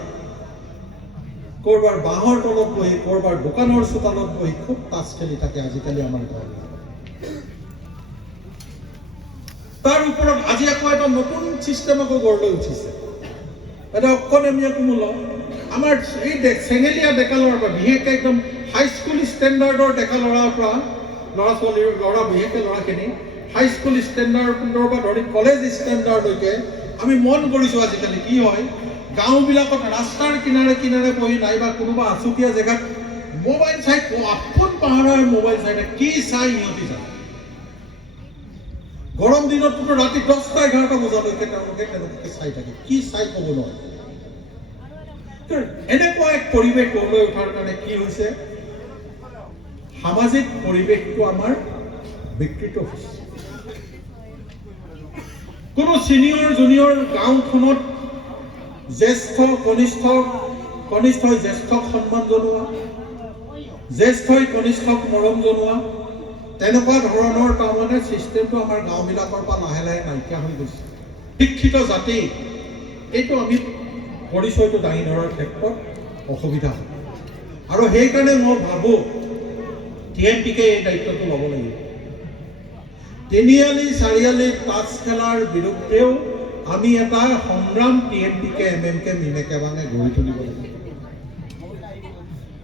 ক'ৰবাৰ বাঁহৰ তলত বহি, ক'ৰবাৰ দোকানৰ চোতালত বহি খুব তাচ খেলি থাকে আজিকালি আমাৰ গাঁৱত। তাৰ ওপৰত আজি আকৌ এটা নতুন চিষ্টেম আকৌ গঢ় লৈ উঠিছে, এটা অকণীয়া কোমল আমাৰ এই চেঙেলীয়া ডেকা ল'ৰাৰ পৰা, বিশেষকৈ একদম হাইস্কুল ষ্টেণ্ডাৰ্ডৰ ডেকা ল'ৰাৰ পৰা, ল'ৰা ছোৱালীৰ ল'ৰা, বিশেষকৈ ল'ৰাখিনি হাইস্কুল ষ্টেণ্ডাৰ্ডৰ পৰা ধৰি কলেজ ষ্টেণ্ডাৰ্ডলৈকে আমি মন কৰিছোঁ আজিকালি কি হয়, গাঁওবিলাকত ৰাস্তাৰ কিনাৰে কিনাৰে বহি নাইবা কোনোবা আচুতীয়া জেগাত মোবাইল চাই, আপোন পাহাৰৰ মোবাইল চাই কি চাই সিহঁতি যায়। গৰম দিনততো ৰাতি 10টা 11টা বজালৈকে তেওঁলোকে চাই থাকে, কি চাই ক'ব নোৱাৰে। এনেকুৱা এক পৰিৱেশ গঢ় লৈ উঠাৰ কাৰণে কি হৈছে, সামাজিক পৰিৱেশটো আমাৰ বিকৃত হৈছে। কোনো ছিনিয়ৰ জুনিয়ৰ গাঁওখনত জ্যেষ্ঠ কনিষ্ঠই জ্যেষ্ঠক সন্মান জনোৱা, জ্যেষ্ঠই কনিষ্ঠক মৰম জনোৱা, তেনেকুৱা ধৰণৰ তাৰমানে চিষ্টেমটো আমাৰ গাঁওবিলাকৰ পৰা লাহে লাহে নাইকিয়া হৈ গৈছে। শিক্ষিত জাতি, এইটো আমি পৰিচয়টো দাঙি ধৰাৰ ক্ষেত্ৰত অসুবিধা হয়। আৰু সেইকাৰণে মই ভাবোঁ TMPK এই দায়িত্বটো ল'ব লাগিব। তিনিআলি চাৰিআলি তাচ খেলাৰ বিৰুদ্ধেও আমি এটা সংগ্ৰাম TMPK MMK মিমেকেবাঙে গঢ়ি তুলিব লাগিব।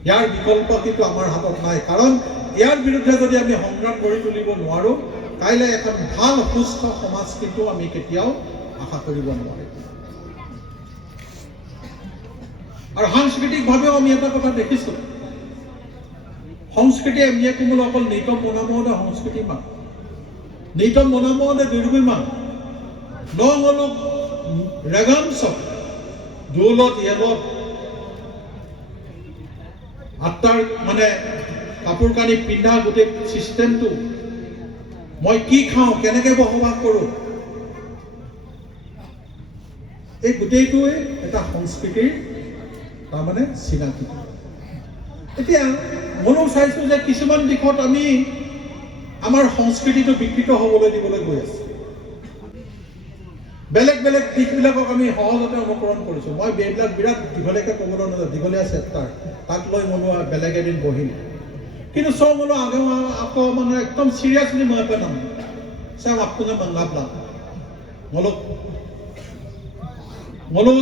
ইয়াৰ বিকল্প কিন্তু আমাৰ হাতত নাই, কাৰণ ইয়াৰ বিৰুদ্ধে যদি আমি সংগ্ৰাম গঢ়ি তুলিব নোৱাৰোঁ, কাইলৈ এখন ভাল সুস্থ সমাজ কিন্তু আমি কেতিয়াও আশা কৰিব নোৱাৰিম। আৰু সাংস্কৃতিকভাৱেও আমি এটা কথা দেখিছোঁ, সংস্কৃতি এমিয়ে কোমল অকল নিতম বনামতে সংস্কৃতি মান নিতম বনামতে দুৰ্বী মান নঙলক ৰেগাম চব দৌলত ইয়েলত আত্মাৰ মানে কাপোৰ কানি পিন্ধা গোটেই চিষ্টেমটো মই কি খাওঁ কেনেকৈ বসবাস কৰোঁ এই গোটেইটোৱে এটা সংস্কৃতিৰ তাৰমানে চিনাকি। এতিয়া ময়ো চাইছোঁ যে কিছুমান দিশত আমি আমাৰ সংস্কৃতিটো বিকৃত হ'বলৈ দিবলৈ গৈ আছোঁ। বেলেগ বেলেগ দিশবিলাকক আমি সহজতে অনুকৰণ কৰিছোঁ। মই এইবিলাক বিৰাট দীঘলীয়াকৈ ক'বলৈ নাযাওঁ, দীঘলীয়া চেপ্টাৰ, তাক লৈ মনোৱা বেলেগ এদিন বহিম। কিন্তু চব মনো আগম আকৌ মানে একদম চিৰিয়াছলি মই पे नाम सब आपको ना मंगाबला मोलो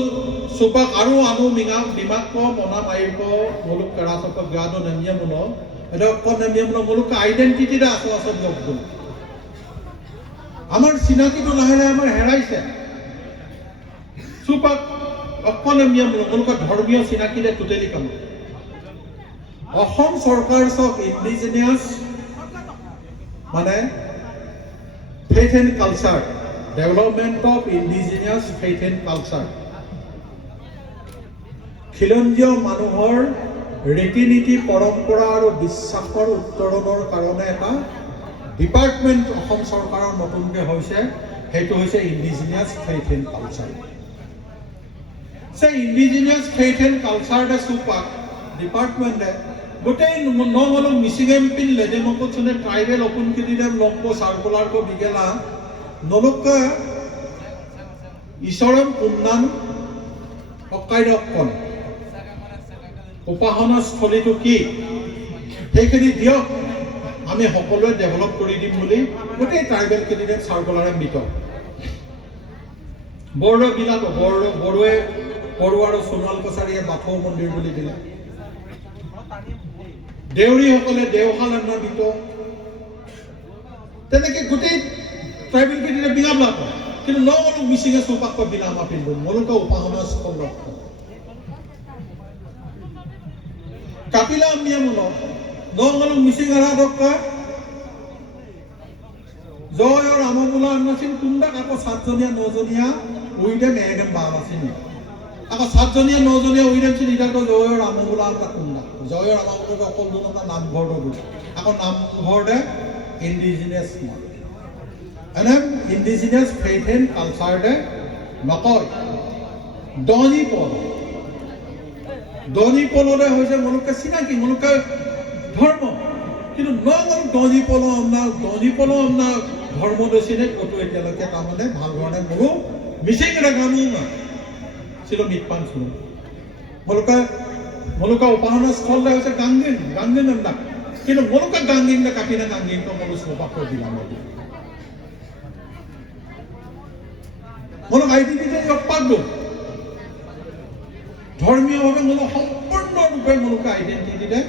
सुपा आरो आनो मिंगा दिमाग को मोना माइर को मोलो करा सब गादो नमिया मोलो एडो को नमिया मोलो मोलो का आइडेंटिटी दा आसो आसो जोगदो आमार सिनाकी तो लाहे लाहे आमार हेराइছে सुपा अक्को नमिया मोलो का धर्मीय सिनाकी दे टोटली कम অসম সরকার সব ইন্ডিজিনিয়াস মানে faith and culture development of indigenous faith and culture খিলঞ্জীয় মানুহৰ ৰীতি নীতি পৰম্পৰা আৰু বিশ্বাসৰ উত্তৰণৰ কাৰণে এটা ডিপাৰ্টমেন্ট অসম সৰকাৰৰ নতুনকৈ হৈছে সেইটো হৈছে ইন্ডিজিনিয়াস ফেথ এন্ড কালচাৰ সেই ইন্ডিজিনিয়াস ফেথ এন্ড কালচাৰ দা সুপাক ডিপাৰ্টমেন্ট গোটেই নঙলক মিচিঙেম পিন লেদে মকো চুনে ট্ৰাইবেল অপুন কিদিদেম লম্পো সাৰ্কুলাৰ কো বিগেলা নলকা ঈশ্বৰম পুন্নান অকাইৰকন উপাসনা স্থলীটো কি সেইখিনি দিয়ক আমি সকলোৱে ডেভেলপ কৰি দিম বুলি গোটেই ট্ৰাইবেল কিদিদেম সাৰ্কুলাৰে মিট বড়ো বিলাক বড়োৱে বড়ো আৰু সোণাল কছাৰীয়ে বাথৌ মন্দিৰ বুলি দিলে দেউৰী সকলে দেওশাল নামিত তেনেকে গোটেই ট্ৰাইবেল কিদিৰে বিগাবলা কিন্তু নগলক মিচিঙে চৌপাক বিনা আমা পিন্ধো মলুকা উপাসনা স্থল কাপিলা আমিয়া মল নগলক মিচিং আৰাধকা জয় ৰামমূলা আন্নাচিন কুণ্ডাক আকৌ 7জনীয়া 9জনীয়া উইডেম এগেম বাল আছিল আকৌ 7জনীয়া 9জনীয়া উইডেম চিন ইটাটো জয় ৰামমূলা আন্না কুণ্ডা জয় ৰামমূলা অকল দুটা নামঘৰ দু আকৌ নামঘৰ দে ইন্ডিজিনিয়াস এনে ইন্ডিজিনিয়াস ফেথ এন্ড কালচাৰ দে নকয় দনি পলৰে হৈছে মনুকে চিনাকি মনুকে ধৰ্ম কিন্তু নগল দনি পল আমনা ধৰ্ম দচিনে কত এতিয়ালৈকে তাৰমানে ভাল ধৰণে মোৰো মিচিং ৰাগামু না ছিল মিটপান শুনো মলুকা উপাসনা স্থল হৈছে গাংগিন নাম কিন্তু মলুকা গাংগিন না কাটিনা গাংগিন তো মলু সোপাক দিলাম মলুক আইডেন্টিটি অপাগ্য ধৰ্মীয়ভাৱে মলু সম্পূৰ্ণৰূপে মলুকা আইডেন্টিটি দে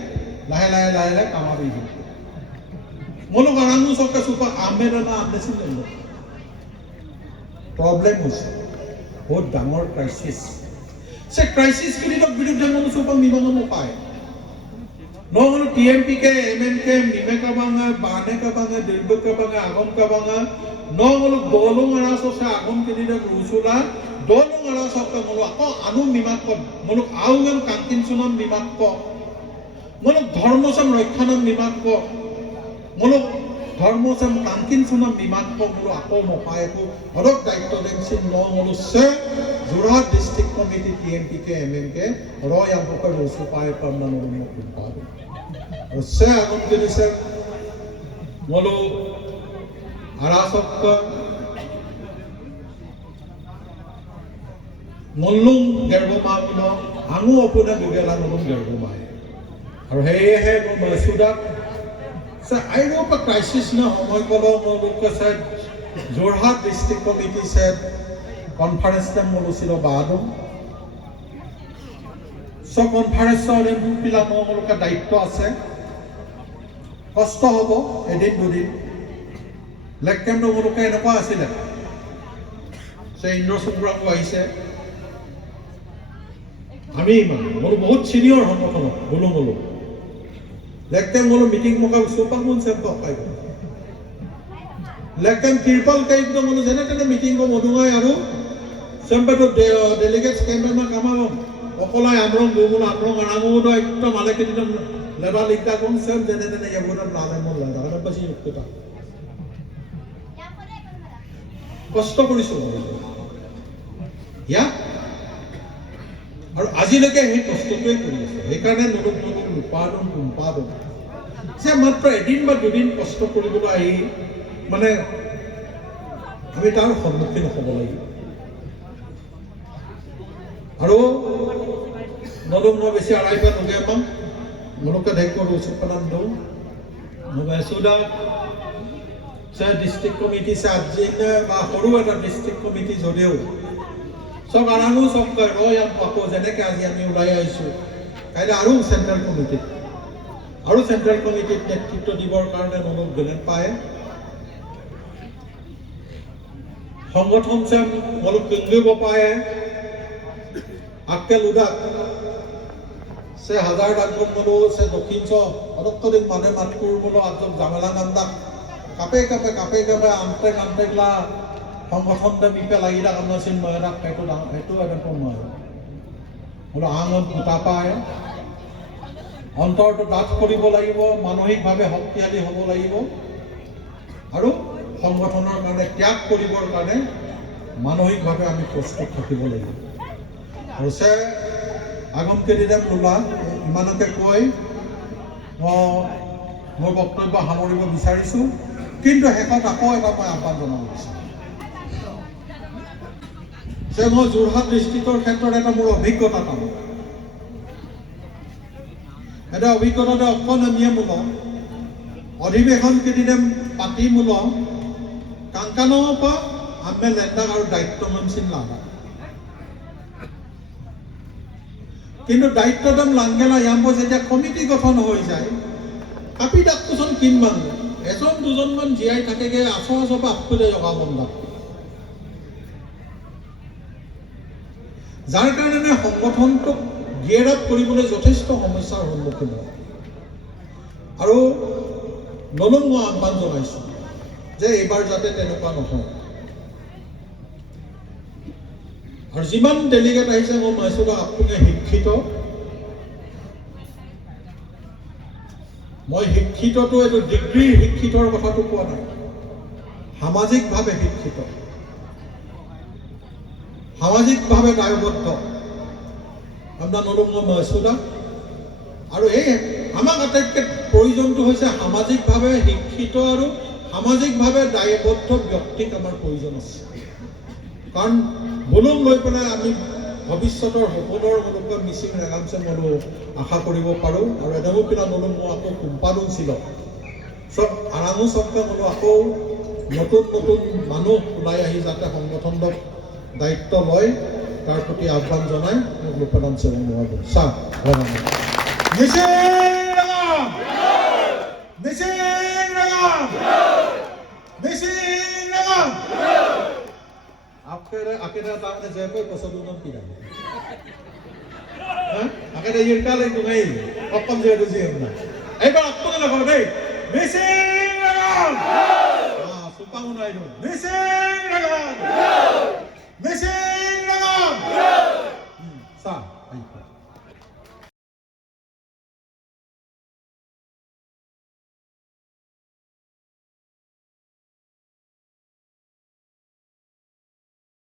লাহে লাহে কামাবি মলুক আৰাঙু সকা সোপা আমেদনা আমনেছিল প্ৰব্লেম হৈছে বহুত ডাঙৰ ক্ৰাইসিস সে ক্রাইসিস কিনিক বিরুদ্ধে মানুষ উপর নিবন্ধন পায় নহল TMPK MMK মিমেকাবাঙা বানেকাবাঙা দিলবকাবাঙা আগমকাবাঙা নহল দলং আৰাসে আগম কিনিক ৰুসুলা দলং আৰাসক মলো আকৌ আনু মিমাক মলো আউগম কান্তিন সুনাম মিমাক মলো ধর্মসম রক্ষানম মিমাক মলো ধর্মসম কান্তিন সুনাম মিমাক মলো আকৌ মপায়কো অদক দায়িত্ব দেমছিন নহল সে Jorhat district committee TMPK MMK ৰয় আবুকৰ ৰসুপায় পান্নান অনুমোদন পাবে সে আগম কিনিছে মলো আৰাসক মল্লুং গেৰবমা মলো আঙু অপুনা বিগেলা মলুং গেৰবমায় আৰু হেহে সুদাক সে আইৰোপা ক্ৰাইসিস না সময় কল মলুক সে যোৰহাট ডিস্ট্ৰিক্ট কমিটি সে কনফাৰেন্স টাইম মলুছিল বাদম সব কনফাৰেন্সৰ পিলা মলুকা দায়িত্ব আছে কষ্ট হ'ব এদিন দুদিন লেক কেম্প মলুকা এনেকুৱা আছিলে সে ইন্দ্ৰ সুব্ৰাংগ আহিছে আমি ইমান মোৰো বহুত চিনিয়ৰ সংগঠনত গলো লেকটেম মোৰো মিটিং মকা চোপাক মন চেম টকাই লেকটেম তিৰপাল কাইক মোৰো যেনে তেনে মিটিং কো মধুঙাই আৰু চেম্পেটো ডেলিগেটছ কেম্পেইনৰ কামাব অকলাই আমৰং গুমুল আমৰং আৰাঙুদ একদম আলে কেদিন লেবা লিখা কোন চেম যেনে তেনে ইয়াবোৰৰ লালে মন লাগে আৰু বেছি উক্ততা কষ্ট কৰিছো ইয়া আৰু আজিলৈকে সেই কষ্টটোৱে কৰি আছে সেইকাৰণে নতুন উৎপাদন যে মাত্ৰ এদিন বা দুদিন কষ্ট কৰিবলৈ আহি মানে আমি তাৰ সন্মুখীন হ'ব লাগিব আৰু নতুন মই বেছি আড়াই বা নগে পাম মনোকে দেখ কৰোঁ সুপ্ৰদান দিওঁ নগাই চৌদা ডিস্ট্ৰিক্ট কমিটি আজি বা সৰু এটা ডিস্ট্ৰিক্ট কমিটি যদিও সব আৰাঙো সব কয় ইয়াত আকৌ যেনেকৈ আজি আমি ওলাই আহিছোঁ কাইলৈ আৰু চেণ্ট্ৰেল কমিটিত নেতৃত্ব দিবৰ কাৰণে মনত গ'লে পায় সংগঠন চেম মনত কেন্দ্ৰীয় পায় আকেল উদাক সে হাজাৰ ডাকবন মলো সে দক্ষিণ অদক্ষদিন মানে মাত কৰোঁ আজব জামেলা নান্দাক কাপে আন্তেগলা সংগঠনটা বিপে লাগি থাকা নাছিল মই এটা সেইটো এটা মই বোলো আঙত গোটা পায় অন্তৰটো ডাঠ কৰিব লাগিব মানসিকভাৱে শক্তিশালী হ'ব লাগিব আৰু সংগঠনৰ কাৰণে ত্যাগ কৰিবৰ কাৰণে মানসিকভাৱে আমি প্ৰস্তুত থাকিব লাগিব আৰু সে আগম কেইদিন লোলা ইমানকে কৈ মোৰ বক্তব্য সামৰিব বিচাৰিছোঁ কিন্তু শেষত আকৌ এটা মই আহ্বান জনাব বিচাৰোঁ যে মই যোৰহাট ডিষ্ট্ৰিক্টৰ ক্ষেত্ৰত এটা মোৰ অভিজ্ঞতা পালোঁ এটা অভিজ্ঞতাতে অকণমূলক অধিৱেশন কেইদিন পাতিমূলক কাংকানৰ পৰা আমি লেণ্ডাক আৰু দায়িত্বমনচিন লাগা কিন্তু দায়িত্বদম লাংগেলা ইয়াম্ব যেতিয়া কমিটি গঠন হৈ যায় কাপি ডাকটোচোন কিনমান এজন দুজনমান জীয়াই থাকেগে আচৰ পৰা আপদে জগা বন্ধা যাৰ কাৰণে সংগঠনটোক গিয়াৰ আপ কৰিবলৈ যথেষ্ট সমস্যাৰ সন্মুখীন হয় আৰু নলম মই আহ্বান জনাইছোঁ যে এইবাৰ যাতে তেনেকুৱা নহয় আৰু যিমান ডেলিগেট আহিছে মই মাইছোঁ আপুনি শিক্ষিত মই শিক্ষিতটো এইটো ডিগ্ৰীৰ শিক্ষিতৰ কথাটো কোৱা নাই সামাজিকভাৱে শিক্ষিত সামাজিকভাৱে দায়বদ্ধ আপোনাৰ নলম মাইছোঁ আৰু এই আমাক আটাইতকৈ প্ৰয়োজনটো হৈছে সামাজিকভাৱে শিক্ষিত আৰু সামাজিকভাৱে দায়বদ্ধ ব্যক্তিক আমাৰ প্ৰয়োজন আছে কাৰণ বলুম লৈ পেলাই আমি ভৱিষ্যতৰ সপোনৰ মনোকৈ মিচিং ৰেগামছে মনো আশা কৰিব পাৰোঁ আৰু এডামো পিলা নলম মই আকৌ কোম্পানো ছিল চব আৰামো চবকে মনো আকৌ নতুন মানুহ ওলাই আহি যাতে সংগঠনক দায়িত্ব লয় তাৰ প্ৰতি আহ্বান জনাই মোক লোকদান চেৱন নোৱাৰো চাহ akhirnya tak ada siapa pasal dunam tidak. Akhirnya yirkal itu ngai, apa dia tu siapa? Bapak apa nak kau deh? Mising lagam. Sumpah unai tu. Mising lagam. Mising